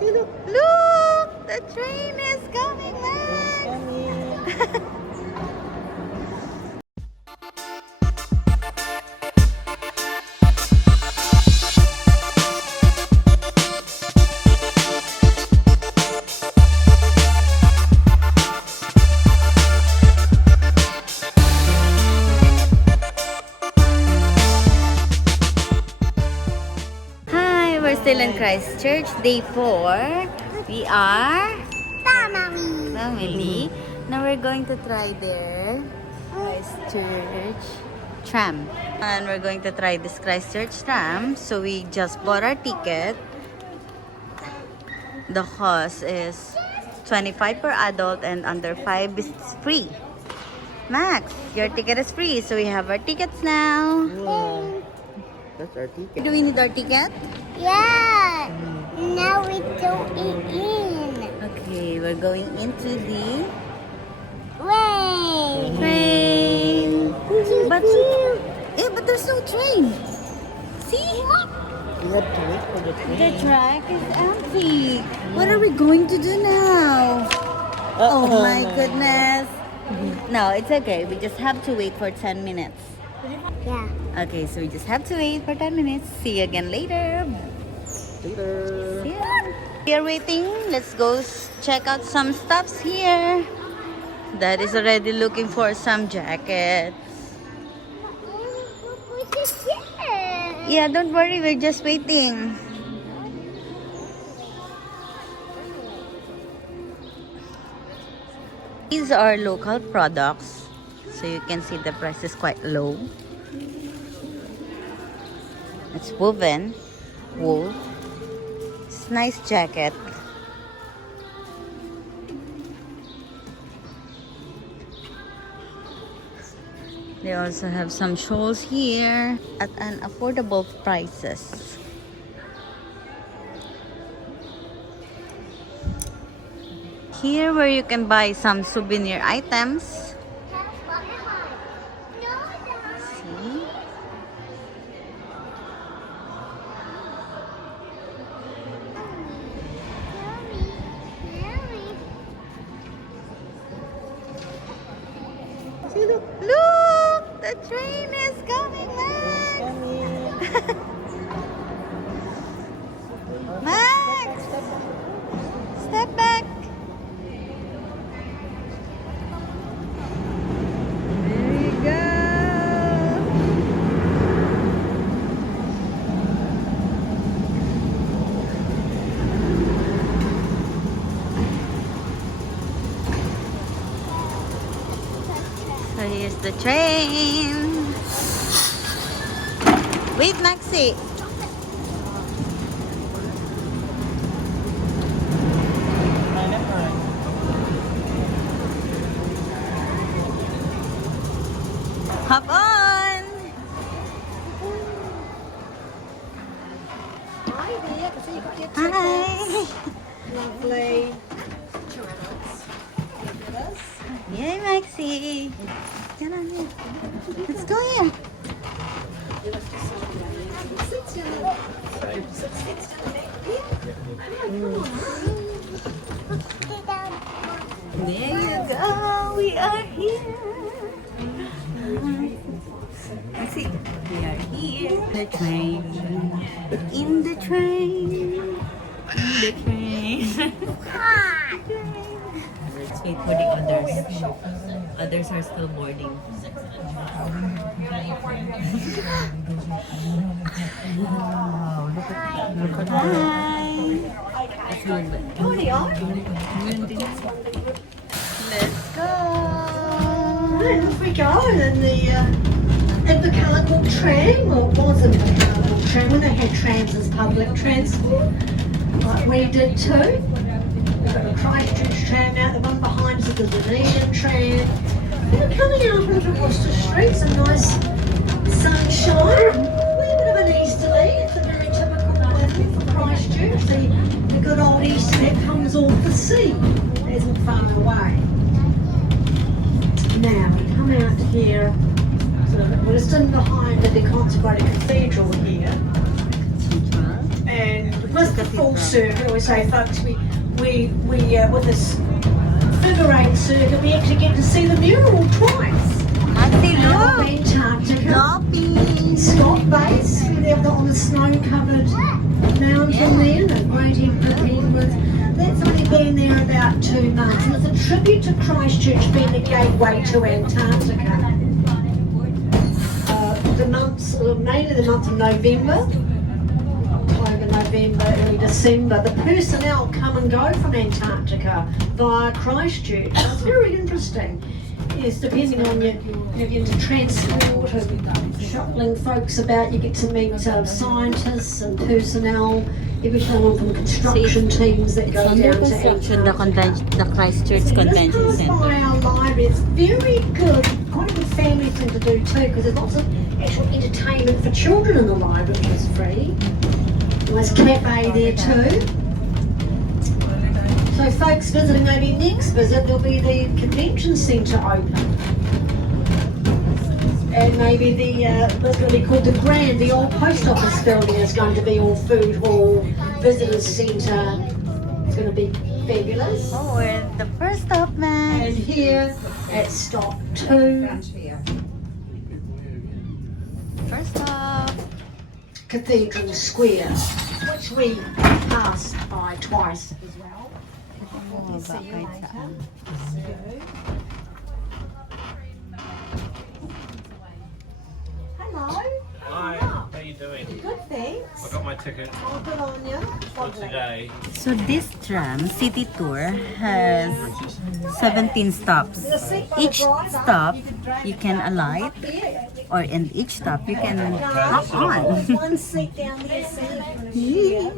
See, look. Look! The train is coming, Max! We're still in Christchurch, day 4. We are family. Now we're going to try their Christchurch Tram. And we're going to try this Christchurch Tram. So we just bought our ticket. The cost is 25 per adult and under 5 is free. Max, your ticket is free. So we have our tickets now. Wow. That's our ticket. Do we need our ticket? Yeah. Now we go in. Okay, we're going into the Way. train. But there's no train. See? We have to wait for the train. The track is empty. What are we going to do now? Oh my goodness. No, it's okay. We just have to wait for 10 minutes. Yeah. Okay, so we just have to wait for 10 minutes. See you again later. Later. See ya. We are waiting. Let's go check out some stuffs here. Dad is already looking for some jackets. Yeah, don't worry. We're just waiting. These are local products. So you can see the price is quite low. It's woven wool. It's a nice jacket. They also have some shawls here at an affordable prices. Here where you can buy some souvenir items. See? See, look. Look! The train is coming, Max! Max! Step back! There you go! So here's the train. Wait, Maxi. Hop on. Hi there. So you got your ticket. Hi. Lovely. Yay, Maxi. Get on here. Let's go here. There you go. We are here. Let's see. We are here. The train. In the train. In the train. Let's wait for the others. Others are still boarding. Wow, look at Hi. Let's go. And off we go, and the Invercargill tram, or was an Invercargill tram, when they had trams as public transport, like we did too. We've got the Christchurch tram out, the one behind us is the Dunedin tram. And we're coming out onto Worcester Street, some nice sunshine. We're a bit of an easterly, it's a very typical one for Christchurch. The good old Easter that comes off the sea, isn't far away. Now we come out here, sort of, we're just in behind the consecrated cathedral here, and with full circuit. I always say, folks, we with this figure eight circuit, we actually get to see the mural twice. Look. Antarctica, Floppy. Scott Base, they're on the snow-covered mountain there, the Great Emperor Penguins. That's only been there about 2 months, and it's a tribute to Christchurch being the gateway to Antarctica. The months, mainly the month of November, October, November, early December, the personnel come and go from Antarctica via Christchurch. So it's very interesting. Yes, depending on you get into transport and shuttling folks about, you get to meet scientists and personnel, everything from construction teams that go Under down to construction, the Christchurch so Convention this goes by Centre. our library. It's very good, quite a good family thing to do too, because there's lots of actual entertainment for children in the library, which is free. There's cafe there too. So folks visiting, maybe next visit, there'll be the convention centre open. And maybe what's going to be called the Grand, the old post office building is going to be all food hall, visitors centre. It's going to be fabulous. Oh, we're at the first stop, man. And here at stop 2, First stop. Cathedral Square, which we passed by twice as well. We'll see you later. Hello. Hi, how you doing? Good, thanks. I got my ticket Oh, good on you. for today. So this tram city tour has 17 stops. Each stop you can alight, or in each stop you can hop on. One seat down there, see?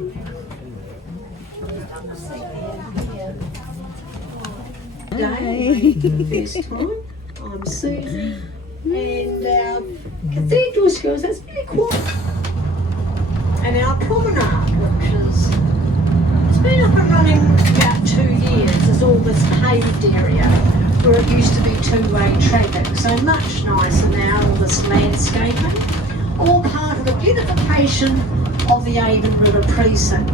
First time. I'm Susie. And our cathedral schools, that's really cool. And our promenade, which is, it's been up and running about 2 years. It's all this paved area where it used to be two-way traffic. So much nicer now, all this landscaping. All part of the beautification of the Avon River precinct.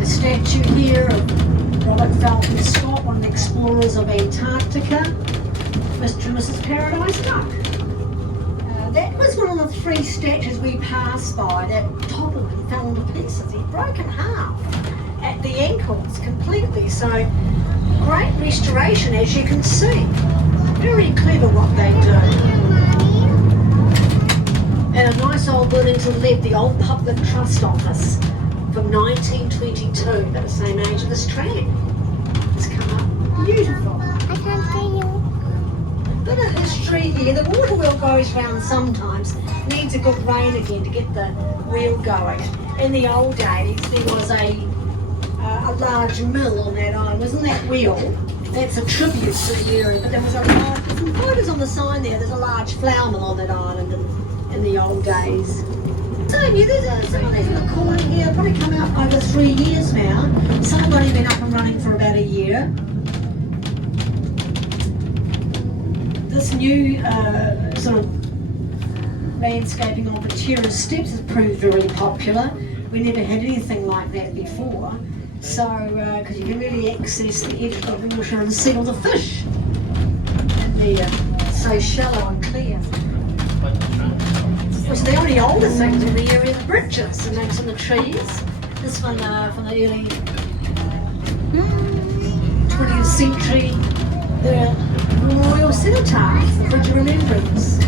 The statue here of Robert Falcon Scott, one of the explorers of Antarctica, Mr. and Mrs. Paradise Duck. That was one of the 3 statues we passed by that toppled and fell into pieces. It broke in half at the ankles completely. So great restoration, as you can see. Very clever what they do. And a nice old building to the left, the old Public Trust Office from 1922, about the same age of this tram. It's come up beautiful. I can't see you. Bit of history here. The water wheel goes round sometimes. Needs a good rain again to get the wheel going. In the old days, there was a large mill on that island. Wasn't that wheel? That's a tribute to the area. But there was a large, some photos on the sign there. There's a large flour mill on that island in the old days. So yeah, there's some of these little cool in here. Probably come out over 3 years now. Some have only been up and running for about a year. This new sort of landscaping on the terrace steps has proved very popular. We never had anything like that before. So, because you can really access the edge of the water and see all the fish in there. It's so shallow and clear. Which the only older things in the area are the bridges and then some of the trees. This one from the early 20th century. The Royal Cenotaph, the Bridge of Remembrance.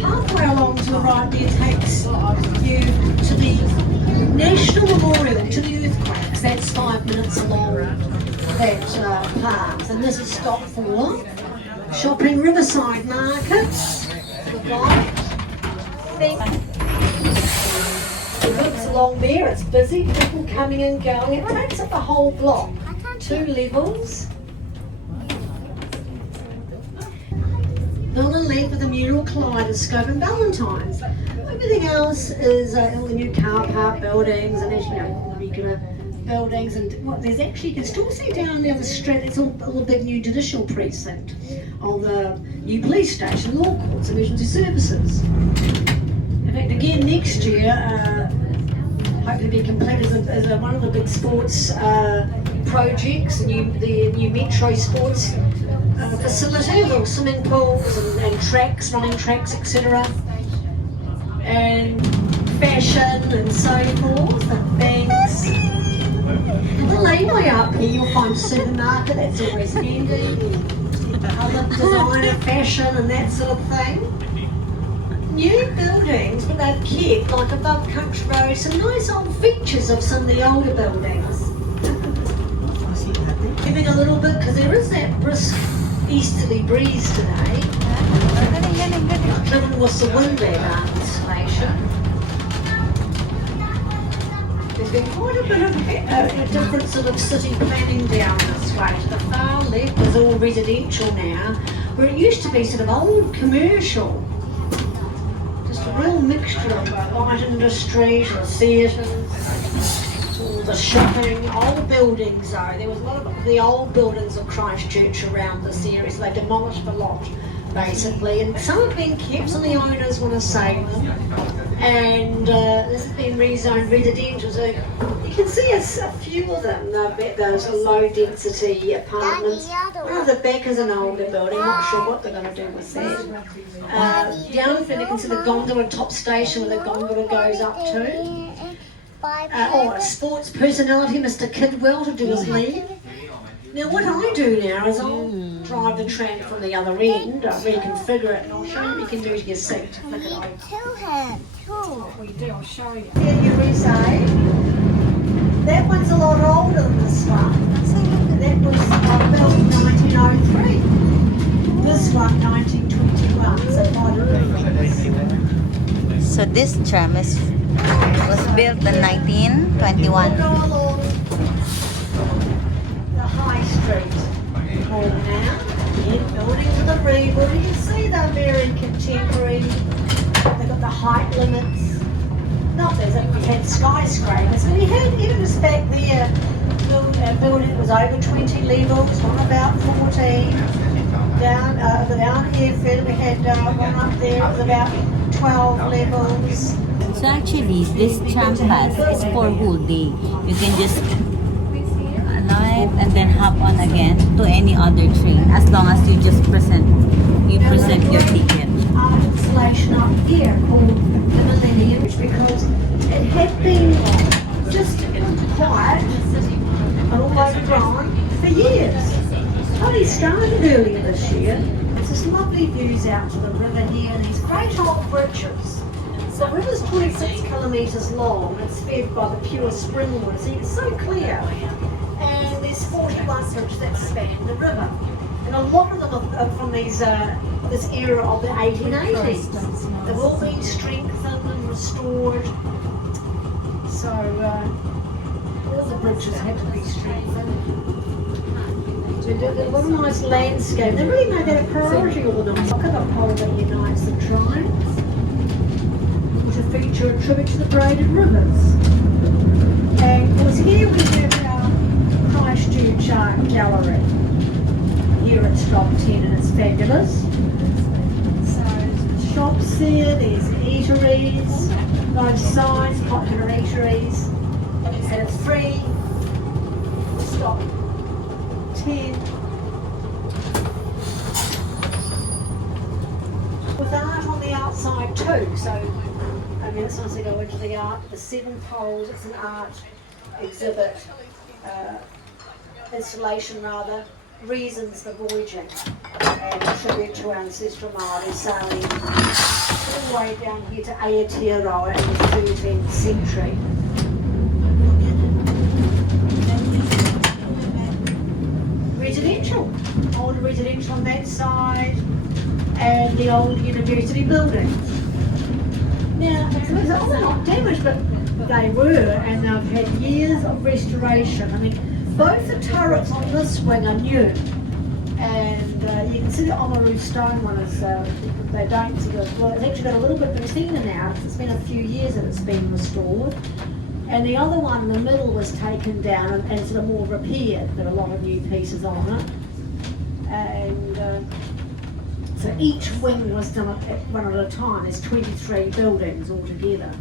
Halfway along to the right there takes you to the National Memorial to the Earthquakes. That's 5 minutes along that path. And this is stop 4. Shopping Riverside Markets. The right. The routes along there, it's busy, people coming and going. It takes up the whole block. 2 levels. On the left of the mural Kaleidoscope and Valentine's. Everything else is all the new car park buildings and as you know, all the regular buildings and what there's actually, you can still see down there the street, it's all the big new judicial precinct of the new police station, law courts, emergency services. In fact, again next year, hopefully be completed as one of the big sports projects, the new metro sports facility, little swimming pools and tracks, running tracks, etc. And fashion and so forth, and banks. The laneway up here, you'll find supermarket, that's always handy. Other designer fashion and that sort of thing. New buildings, but they've kept, like above Country Road, some nice old features of some of the older buildings. Giving a little bit, because there is that brisk easterly breeze today. Driven with the wind at installation. There's been quite a bit of different sort of city planning down this way. To the far left is all residential now, where it used to be sort of old commercial. Just a real mixture of light industry, the theatres, all the shopping, old buildings though. There was a lot of the old buildings of Christchurch around this area, so they demolished a lot basically, and some have been kept, some of the owners want to save them, and this has been rezoned residential, so you can see a few of them, those low density apartments. One of the back is an older building, not sure what they're going to do with that. Down there you can see the gondola top station where the gondola goes up to. A sports personality, Mr. Kidwell, to do his leave. Now what I do now is I'll drive the tram from the other end, reconfigure it, and I'll show you what you can do to your seat. Look at it. What we do, I'll show you. Here you reside. That one's a lot older than this one. That was built in 1903. This one, 1921, so quite a difference. So this tram was built in 1921. High Street hall now. Yeah, buildings with a rebuild. You can see they're very contemporary. They've got the height limits. Not there's we had skyscrapers, but you had even just back there. Building was over 20 levels, one about 14. Down here further we had one up there. It was about 12 levels. So actually, this tram pass is for whole day. You can just alight and then hop on again to any other train as long as you just present your ticket. Installation up here called the Millennium, because it had been just quiet and almost gone for years. Only started earlier this year. There's this lovely views out to the river here, and these great old bridges. The river's 26 kilometres long. It's fed by the pure spring water, so it's so clear. And there's 41 bridges that span the river. And a lot of them are from this era of the 1880s. They've all been strengthened and restored. So all the bridges had to be strengthened. So there's a lot of nice landscape. They really made that a priority all the nice. Look at the pole that unites the trams. To feature a tribute to the braided rivers. And of course here we have our Christchurch Art Gallery. Here at Stop 10 and it's fabulous. So there's shops there, there's eateries, both sides, popular eateries. And it's free. Stop 10. With art on the outside too, so I mean it's nice to go into the art, the 7 poles, it's an art exhibit, installation rather, reasons for voyaging, and a tribute to ancestral Māori sailing all the way down here to Aotearoa in the 13th century. Residential, old residential on that side, and the old university buildings. Now, they're not damaged, but they were, and they've had years of restoration. I mean, both the turrets on this wing are new, and you can see the Oamaru stone one is, they don't sort of, well, it's actually got a little bit patina now, because it's been a few years that it's been restored. And the other one in the middle was taken down and sort of more repaired, but a lot of new pieces on it. And so each wing was done at one at a time. There's 23 buildings altogether.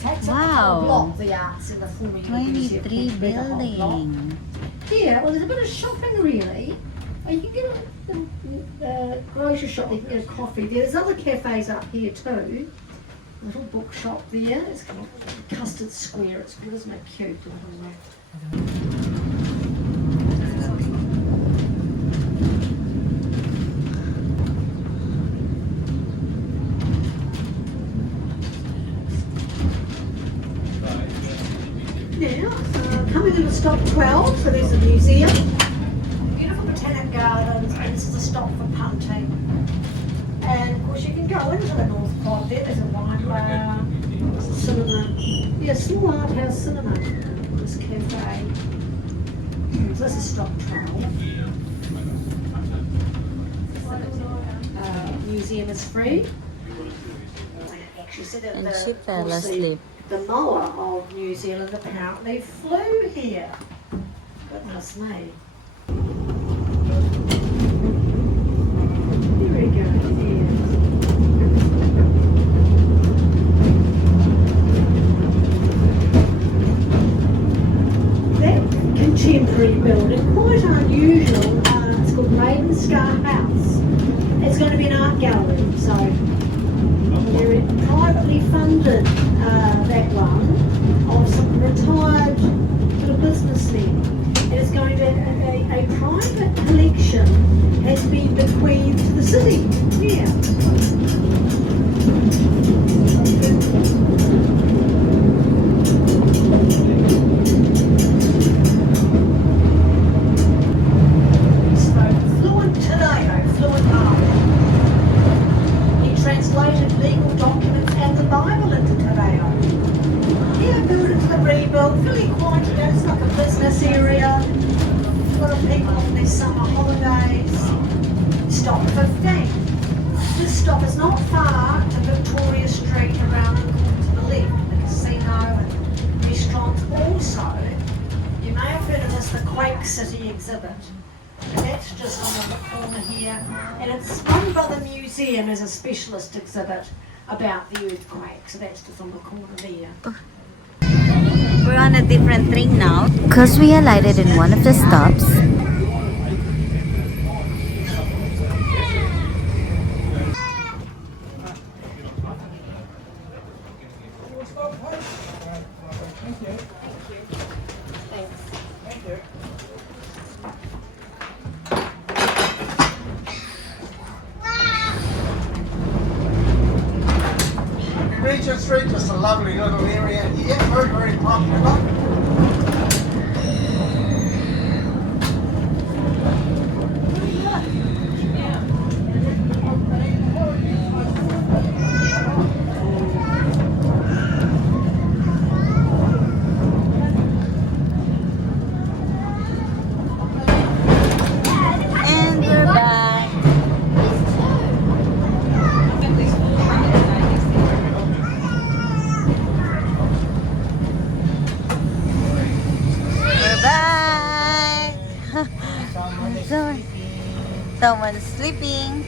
Takes up the Wow. whole block, the arts in the former University of 23 Canterbury, the whole block. building. Yeah, well, there's a bit of shopping really. You can get a grocery shop, you can get a coffee. There's other cafes up here too. A little bookshop there. It's got a custard square. It's good, isn't it? Cute. Now, coming into stop 12, so there's a museum. Beautiful botanic gardens, and this is a stop for punting. And of course you can go into the North Pod there, there's a wine bar, there's a cinema. Yeah, small art house cinema. This cafe. So this is stop 12. Museum is free. She said that And the- she fell of course, asleep. The moa of New Zealand apparently flew here. Goodness me. Here we go. That contemporary building, quite unusual. It's called Maiden Scar House. It's going to be an art gallery, so they're privately funded, that one, of some retired sort of businessmen. And it's going to, a private collection has been bequeathed to the city. Yeah. Spoke fluent Te-Reo, fluent Maori. He translated legal documents and the Bible into Te-Reo. Yeah, buildings that rebuilt, really quite, it's like a business area. A lot of people on their summer holidays. Stop 15. This stop is not far to Victoria Street around the corner to the left, the casino and restaurants. Also, you may have heard of this, the Quake City exhibit. That's just on the corner here, and it's run by the museum as a specialist exhibit about the earthquake, so that's just on the corner there. We're on a different train now. Because we alighted in one of the stops, Christchurch Street, just a lovely little area here, very, very popular. And we're back. We're back. Someone's sleeping.